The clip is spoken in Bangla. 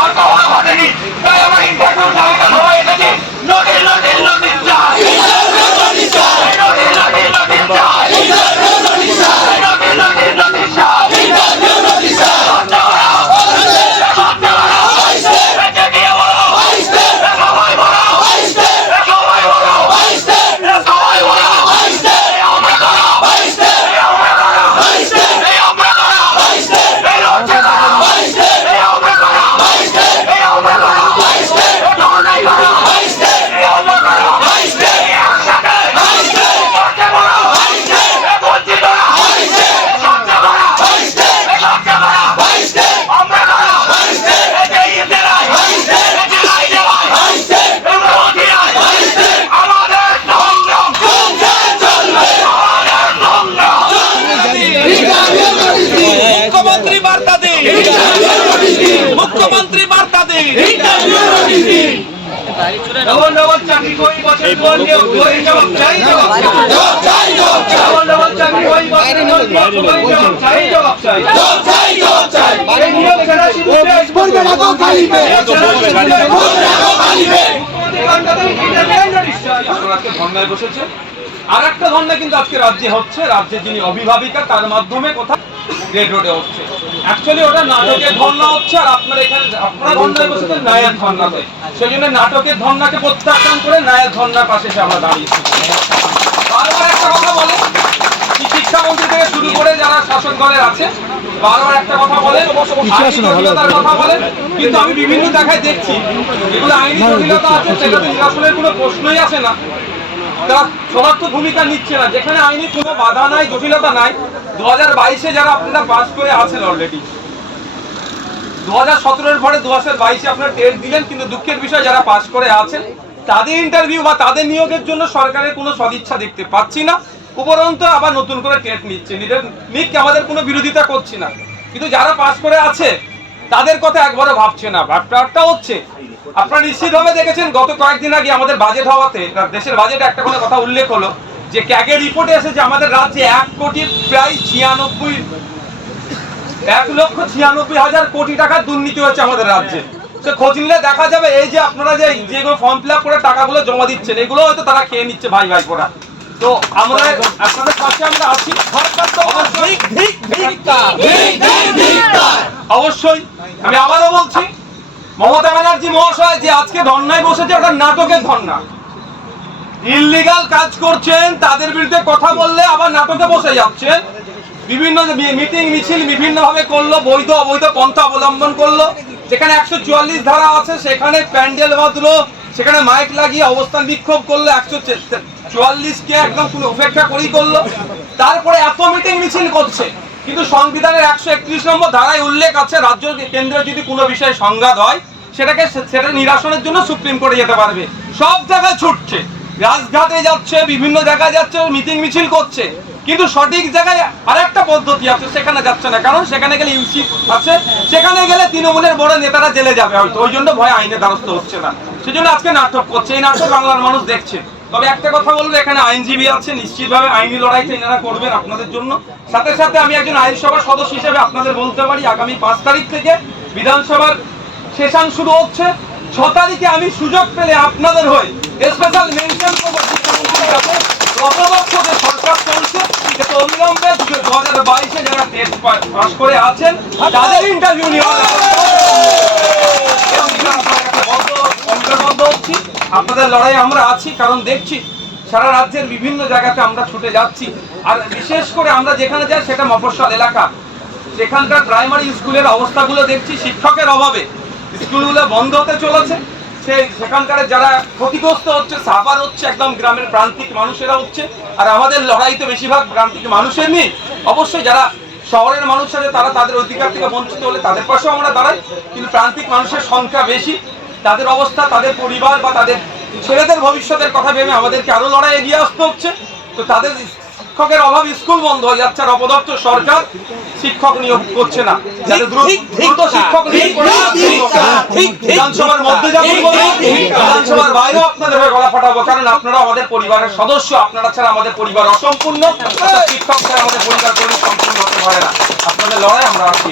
আর কখনো ঘটেনি। তাই আমরা ইন্টারভিউ চালিত সবাই এসেছি নোটিশ নোটিশ নোটিশ চাই, নোটিশ চাই, নোটিশ নোটিশ নোটিশ চাই, নোটিশ চাই, নোটিশ নোটিশ নোটিশ চাই, নোটিশ চাই। লজ্জা করা, লজ্জা করা, বেঁচে গিয়ে বলো, সবাই বলো, সবাই বলো, সবাই বলো, এই আমরা করা, এই আমরা করা, এই আমরা করা, এই লজ্জা করা, এই আমরা করা, এই আমরা করা, এই ধর্নাই করা, এই আমরা করা, এই একসাথে করতে বলো, এই বঞ্চিতরা, লজ্জা করা, এই লজ্জা করা, আমরা করা, এই যে ইন্দিরাই, এই যে লাইনেরাই, এই মোদিরাই, আমাদের সংগ্রাম চলবে, আমাদের সংগ্রাম। মুখ্যমন্ত্রী বার্তা দিন, মুখ্যমন্ত্রী বার্তা দিন। ডবল ডবল চাকরি কই বছর পর কেউ কই জবাব চাই, জবাব চাই, জবাব চাই। ডবল ডবল চাকরি কই বছর পর কেউ কই জবাব চাই, জবাব চাই, জবাব চাই, জবাব চাই। এই নিয়োগ ছাড়া শিশুতে পড়বে না গো খালিবে, পড়বে না গো খালিবে। মুখ্যমন্ত্রী বার্তা দিন, ইন্টারভিউ নোটিশ চাই। আপনারা আজকে ধর্নায় বসেছে। আর একটা ধর্না কিন্তু আজকে রাজ্যে হচ্ছে, রাজ্যের যিনি অভিভাবিকা তার মাধ্যমে কোথায় রেড রোডে হচ্ছে। অ্যাকচুয়ালি ওটা নাটকের ধর্না হচ্ছে, আর আপনারা এখানে আপনারা ধর্নায় বসেছেন ন্যায়ের ধর্নাতে। সেই জন্য নাটকের ধর্নাকে প্রত্যাখ্যান করে ন্যায়ের ধর্নার পাশে এসে আমরা দাঁড়িয়েছি। বারবার একটা কথা বলে, শিক্ষামন্ত্রী থেকে শুরু করে যারা শাসক দলের আছে বারবার একটা কথা বলে, জটিলতার কথা বলে, কিন্তু আমি বিভিন্ন জায়গায় দেখছি এগুলো আইনি জটিলতা আছে, সেটা নিরসনের কোনো প্রশ্নই আসে না। তারা সবার তো ভূমিকা নিচ্ছে না, যেখানে আইনি কোনো বাধা নাই, জটিলতা নাই। 2022-এ যারা আপনারা পাস করে আছেন অলরেডি, 2017-এর পরে 2022-এ আপনারা টেট দিলেন, কিন্তু দুঃখের বিষয় যারা পাস করে আছেন তাদের ইন্টারভিউ বা তাদের নিয়োগের জন্য সরকারের কোনো সদিচ্ছা দেখতে পাচ্ছি না। উপরন্তু আবার নতুন করে টেট নিচ্ছে, নিক আমাদের কোনো বিরোধিতা করছি না, কিন্তু যারা পাস করে আছে তাদের কথা একবারও ভাবছে না। ব্যাপারটা হচ্ছে আপনারা নিশ্চিতভাবে দেখেছেন গত কয়েকদিন আগে আমাদের বাজেট হওয়াতে দেশের বাজেটে একটা কোনো কথা উল্লেখ হলো যে ক্যাগের রিপোর্টে এসেছে আমাদের রাজ্যে 1,96,000 কোটি টাকার দুর্নীতি হয়েছে আমাদের রাজ্যে। সে খোঁজ নিলে দেখা যাবে এই যে আপনারা যেগুলো ফর্ম ফিল আপ করে টাকাগুলো জমা দিচ্ছেন এগুলো হয়তো তারা খেয়ে নিচ্ছে ভাই ভাই করা। তো আমরা আপনাদের পাশে আমরা আছি। অবশ্যই আমি আবারও বলছি, মমতা ব্যানার্জি মহাশয় যে আজকে ধর্নায় বসেছে ওটা নাটকের ধর্না। ইললিগাল কাজ করছেন তাদের বিরুদ্ধে কথা বললে আবার নাটকে বসে যাচ্ছেন। বিভিন্ন মিটিং মিছিল বিভিন্ন ভাবে করলো, বৈধ অবৈধ পন্থা অবলম্বন করলো। যেখানে 144 ধারা আছে সেখানে প্যান্ডেল বাঁধলো, সেখানে মাইক লাগিয়ে অবস্থান বিক্ষোভ করলো, 144-কে একদম কোনো উপেক্ষা করেই করলো। তারপরে এত মিটিং মিছিল করছে, কিন্তু সংবিধানের 131 নম্বর ধারায় উল্লেখ আছে রাজ্য কেন্দ্রে যদি কোনো বিষয়ে সংঘাত হয় সেটা নিরসনের জন্য সুপ্রিম কোর্টে যেতে পারবে। সব জায়গায় ছুটছে, রাজঘাটে যাচ্ছে, বিভিন্ন জায়গায় যাচ্ছে, মিটিং মিছিল করছে, কিন্তু সঠিক জায়গায় আরেকটা পদ্ধতি আছে সেখানে যাচ্ছে না। কারণ সেখানে গেলে ইউসি আছে, সেখানে গেলে তৃণমূলের বড় নেতারা জেলে যাবে হয়তো, ওই জন্য ভয় আইনের দ্বারস্থ হচ্ছে না। সেজন্য আজকে নাটক করছে। এই নাটক বাংলার মানুষ দেখছে। তবে একটা কথা বলবো, এখানে আইনজীবী আছে, নিশ্চিতভাবে আইনি লড়াইটা এনারা করবেন আপনাদের জন্য। সাথে সাথে আমি একজন আইনসভার সদস্য হিসেবে আপনাদের বলতে পারি, আগামী 5 তারিখ থেকে বিধানসভার সেশন শুরু হচ্ছে। 6 তারিখে আমি সুযোগ পেলে আপনাদের হয়ে স্পেশাল মেনশন করবো সরকার চলছে, যেটা অবিলম্বে 2022-এ যারা টেস্ট পাস করে আছেন তাদের ইন্টারভিউ নেওয়া হচ্ছি। আপনাদের লড়াই আমরা আছি, কারণ দেখছি সারা রাজ্যের বিভিন্ন জায়গাতে আমরা ছুটে যাচ্ছি। আর বিশেষ করে আমরা যেখানে যাই সেটা মফস্বল এলাকা, সেখানকার প্রাইমারি স্কুলের অবস্থাগুলো দেখছি, শিক্ষকের অভাবে স্কুলগুলো বন্ধ হতে চলেছে। সেখানকার যারা ক্ষতিগ্রস্ত হচ্ছে, সাফার হচ্ছে একদম গ্রামের প্রান্তিক মানুষেরা হচ্ছে। আর আমাদের লড়াই তো বেশিরভাগ প্রান্তিক মানুষের নেই। অবশ্যই যারা শহরের মানুষ আছে তারা তাদের অধিকার থেকে বঞ্চিত হলে তাদের পাশেও আমরা দাঁড়াই, কিন্তু প্রান্তিক মানুষের সংখ্যা বেশি, তাদের অবস্থা, তাদের পরিবার বা তাদের ছেলেদের ভবিষ্যতের কথা ভেবে আমাদেরকে আরো লড়াই এগিয়ে আসতে হচ্ছে। তো তাদের শিক্ষকের অভাব, স্কুল বন্ধ হয়ে যাচ্ছে, আর অপদস্থ সরকার শিক্ষক নিয়োগ করছে না। দ্রুত শিক্ষক নিয়োগ করে বিধানসভার মধ্যে যাবো, বিধানসভার বাইরেও আপনাদের হয়ে গলা ফাটাবো, কারণ আপনারা আমাদের পরিবারের সদস্য। আপনারা ছাড়া আমাদের পরিবার অসম্পূর্ণ, শিক্ষক ছাড়া আমাদের পরিবার সম্পূর্ণ হতে পারে না। আপনাদের লড়াই আমরা আছি।